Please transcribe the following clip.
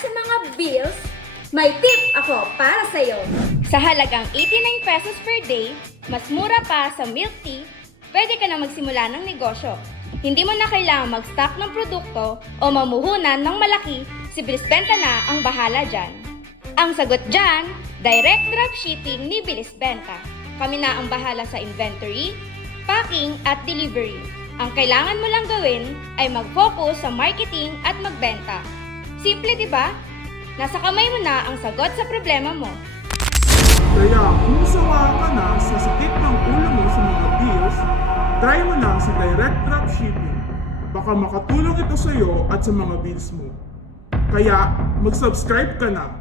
sa mga bills, may tip ako para sa'yo. Sa halagang 89 pesos per day, mas mura pa sa milk tea, pwede ka na magsimula ng negosyo. Hindi mo na kailangan mag-stock ng produkto o mamuhunan ng malaki, si Bilisbenta na ang bahala dyan. Ang sagot dyan, direct dropshipping ni Bilisbenta. Kami na ang bahala sa inventory, packing at delivery. Ang kailangan mo lang gawin ay mag-focus sa marketing at magbenta. Simple, di ba? Nasa kamay mo na ang sagot sa problema mo. Kaya kung sawa ka na sa sakit ng ulo mo sa mga bills, try mo na sa direct dropshipping. Baka makatulong ito sa iyo at sa mga bills mo. Kaya mag-subscribe ka na.